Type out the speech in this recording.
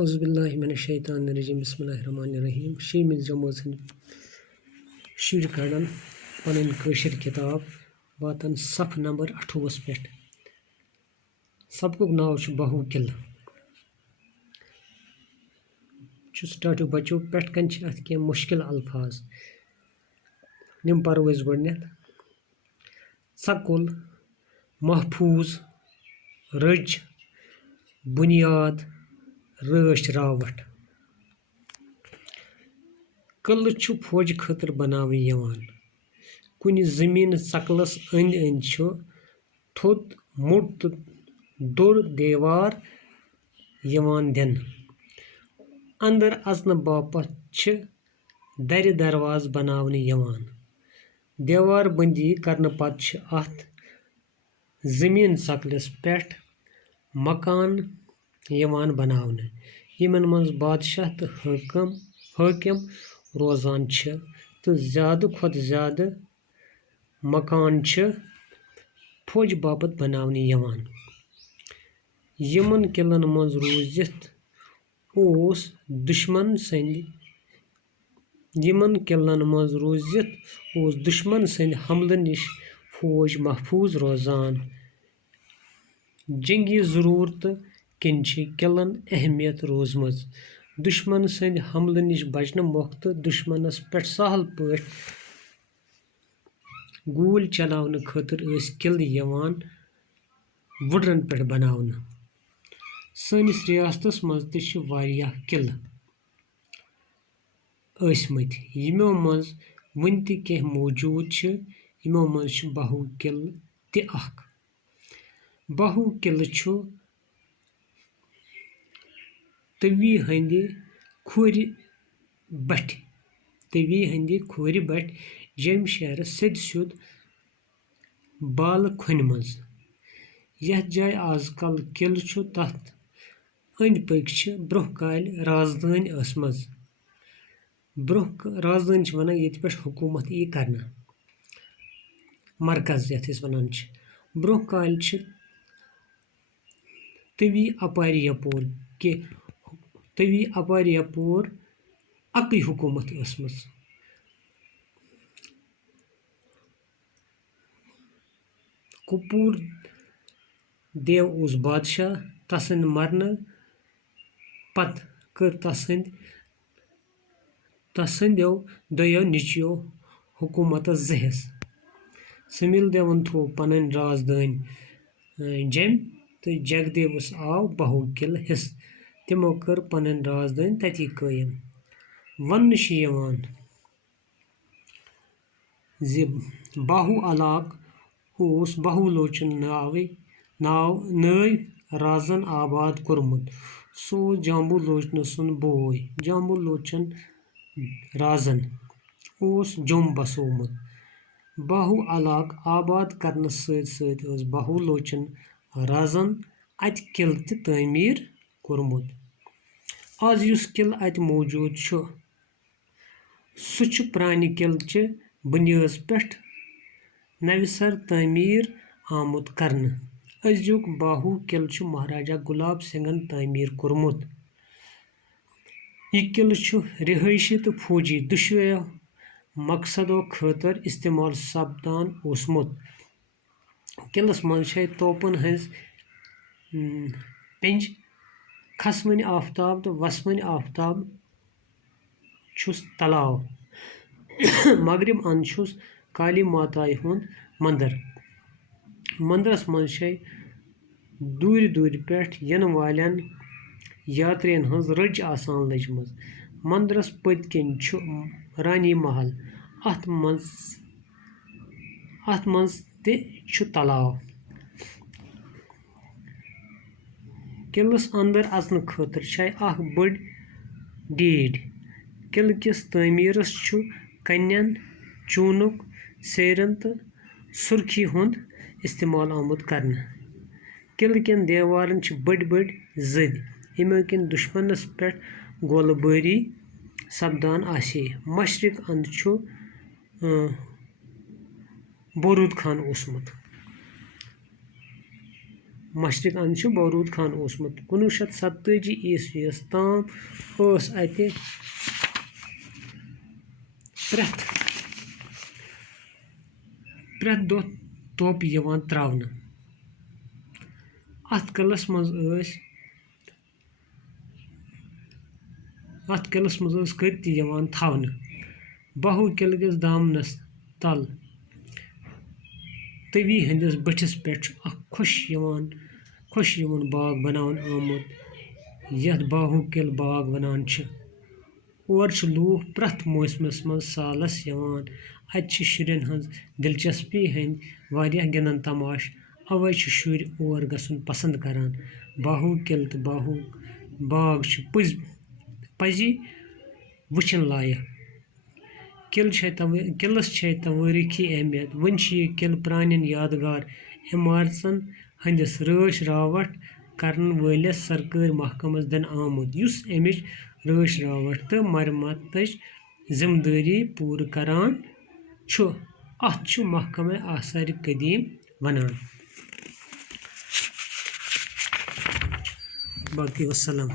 औज़ुबिल्लाहिमिनश्शैतानिर्रजीम बिस्मिल्लाहिर्रहमानिर्रहीम शेमिल जमात शुर कड़न पन कशर किताब वातन सफ नंबर 28 पे सबक नाव बहु किल स्टार्ट बचो पे कन अत क्या मुश्किल अल्फाज निम परो गो सकुल महफूज रज बुनियाद रच रावट कल फौज खतर बनावे कुन जमीन सकलस अंद अंद थोत मोट तो दोर देवार दिन अंदर अचन बापत दर दरवाज बनावने देवार बंदी करने पत अत जमीन सकलस पे मकान बनावने यमन मज बादशाह तो हाकिम रोजान तो ज़्यादा खुद ज़्यादा मकान फौज बापत बनावने यमन किलन मज रूजित दुश्मन संद हमल निश फौज महफूज रोजान जंगी जरूरत किन किलन अहमियत रोजम दुश्मन संद हमल निश बचन मोख्त दुश्मनस पे सहल पे गूल चलावन खतर किल वुडरन पे बनावन सनिस रियासतस मज किल यमो मज वन तह मौजूद यमो मज बहु किल बहु किल तवी हंद खोर बट जम शहर सद सुद बाल खुन मज यथ जाय आजकल किल तथ अंद पक ब्रोह काल राजधानी असमज ब्रोह राजधानी वन ये पे हुकूमत यी करना मरकज यथ वन ब्रोह काल तवी अपार यपोर अक हुकूमत असमज कपूर देव उस बादशाह तसंद मरने पत कर तसंदो दो निचो हुकूमत जहिस समील देवन थो पन राजधानी जम तो जगदेवस आव बहु किल हिस तमो कर पन राजधानी तती कायम वन बाहु अलाक बहु लोचन नई राजन आबाद कोरमुत सो जाम्बू लोचन सुन बोय जाम्बू लोचन राजन जुम बसोमुत बाहु अलाक आबाद करने सत बहु लोचन राजन अत किल तमीर कोरमुत आज युस किल अत मौजूद सह प्रान किल बुनियाद पे नवसर तमीर आमुत करने अजुक बाहु किल महाराजा गुलाब सिंगन तमीर कोरमुत यह किल रिहायशी तो फौजी दुशवायो मकसदों खतर इस्तेमाल सपदान ओसमुत किलस मज तोपन हज पिंज खसवन आफ्ताब तो वसवन आफ्ताब तलाव मगरिब अंद काली माताई हुंद मंदिरस मज दूर दूर पे यन वालन यात्रियन हज रज आसान लजमज मंदिरस पत किन रानी महल अत मज तलाव किलस अंदर अचन खतर बड़ डीड किल किस तमीरस कन्यन चूनुक सेरन तो सुर्खी हुंद इस्तेमाल आमुत करने किल किन देवारन बड़ बड़ जद यमो किन दुश्मनस पे गोलबारी सपदान आसे मशरक अंद बोरूद खान ओसमुत। مشرق اندٕ چھُ بروٗد خان اوسمُت 1947 عیسویَس تام ٲس اَتہِ پرٛٮ۪تھ دۄہ توپہٕ یِوان ترٛاونہٕ اَتھ قٕلعس منٛز ٲس کٔرۍ تہِ یِوان تھاونہٕ باہو قِلعہٕ کِس دامنس تل توی ہٕنٛدِس بٔٹھِس پٮ۪ٹھ چھُ اکھ خۄش یِوُن باغ بناونہٕ آمُت یتھ باہو قِلعہٕ باغ ونان چھِ اور چھِ لوٗکھ پرٛٮ۪تھ موسمس منٛز سالس یِوان اَتہِ چھِ شُرٮ۪ن ہٕنٛز دلچسپی ہٕنٛدۍ واریاہ گِنٛدن تماشہٕ اوے چھِ شُرۍ اور گژھُن پسنٛد کران باہو قِلعہٕ تہٕ باہو باغ چھِ پزی وٕچھِنۍ لایق قِلعس چھےٚ تٲریٖخی اہمیت وۄنۍ چھُ یہِ قِلعہٕ پرانٮ۪ن یادگار عمارژن ہٕنٛدِس رٲچھ راوٹھ کرن وٲلِس سرکٲرۍ محکمس دِنہٕ آمُت یُس امِچ رٲچھ راوٹھ تہٕ مرمتٕچ ذمہٕ دٲری پوٗرٕ کران چھُ اتھ چھُ محکمہ آثارِ قدیٖم ونان باقی وسلام